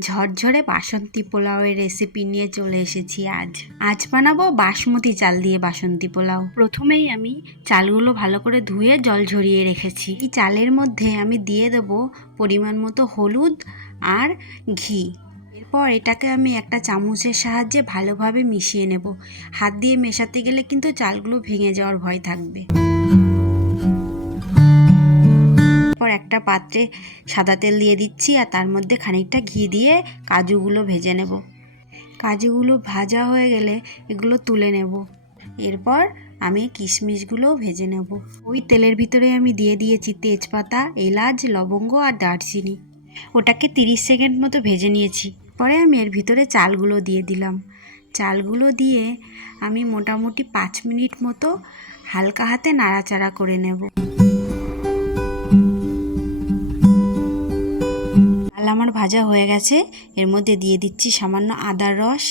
ঝরঝরে বাসন্তী পোলাওয়ের রেসিপি নিয়ে চলে এসেছি আজ। আজ বানাবো বাসমতি চাল দিয়ে বাসন্তী পোলাও। প্রথমেই আমি চালগুলো ভালো করে ধুয়ে জল ঝরিয়ে রেখেছি। এই চালের মধ্যে আমি দিয়ে দেবো পরিমাণ মতো হলুদ আর ঘি। এরপর এটাকে আমি একটা চামচের সাহায্যে ভালোভাবে মিশিয়ে নেব। হাত দিয়ে মেশাতে গেলে কিন্তু চালগুলো ভেঙে যাওয়ার ভয় থাকবে। একটা পাত্রে সাদা তেল দিয়ে দিচ্ছি আর তার মধ্যে খানিকটা ঘি দিয়ে কাজুগুলো ভেজে নেব। কাজুগুলো ভাজা হয়ে গেলে এগুলো তুলে নেব। এরপর আমি কিশমিশগুলোও ভেজে নেব। ওই তেলের ভিতরে আমি দিয়ে দিয়েছি তেজপাতা, এলাচ, লবঙ্গ আর দারচিনি। ওটাকে তিরিশ সেকেন্ড মতো ভেজে নিয়েছি। পরে আমি এর ভিতরে চালগুলো দিয়ে দিলাম। চালগুলো দিয়ে আমি মোটামুটি পাঁচ মিনিট মতো হালকা হাতে নাড়াচাড়া করে নেব। ভাজা হয়ে গেছে। এর মধ্যে দিয়ে দিচ্ছি সামান্য আদার রস।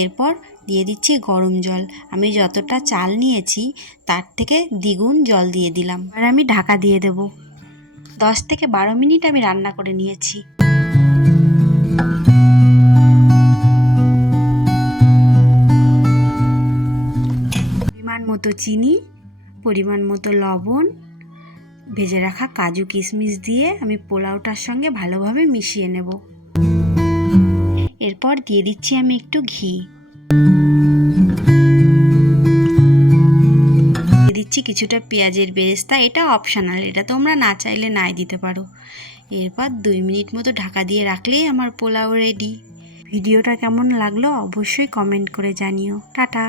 এরপর দিয়ে দিচ্ছি গরম জল। আমি যতটা চাল নিয়েছি, তার থেকে দ্বিগুণ জল দিয়ে দিলাম। আর আমি ঢাকা দিয়ে দেব। দশ থেকে বারো মিনিট আমি রান্না করে নিয়েছি। পরিমাণ মতো চিনি, পরিমাণ মতো লবণ ভেজে রাখা কাজু কিশমিশ দিয়ে আমি পোলাওটার সঙ্গে ভালোভাবে মিশিয়ে নেব। এরপর দিয়ে দিচ্ছি আমি একটু ঘি। দিয়ে দিচ্ছি কিছুটা পেঁয়াজের বেরেস্তা, এটা অপশনাল এটা তোমরা না চাইলে নাই দিতে পারো। এরপর দুই মিনিট মতো ঢাকা দিয়ে রাখলেই আমার পোলাও রেডি ভিডিওটা কেমন লাগল অবশ্যই কমেন্ট করে জানিও। টাটা!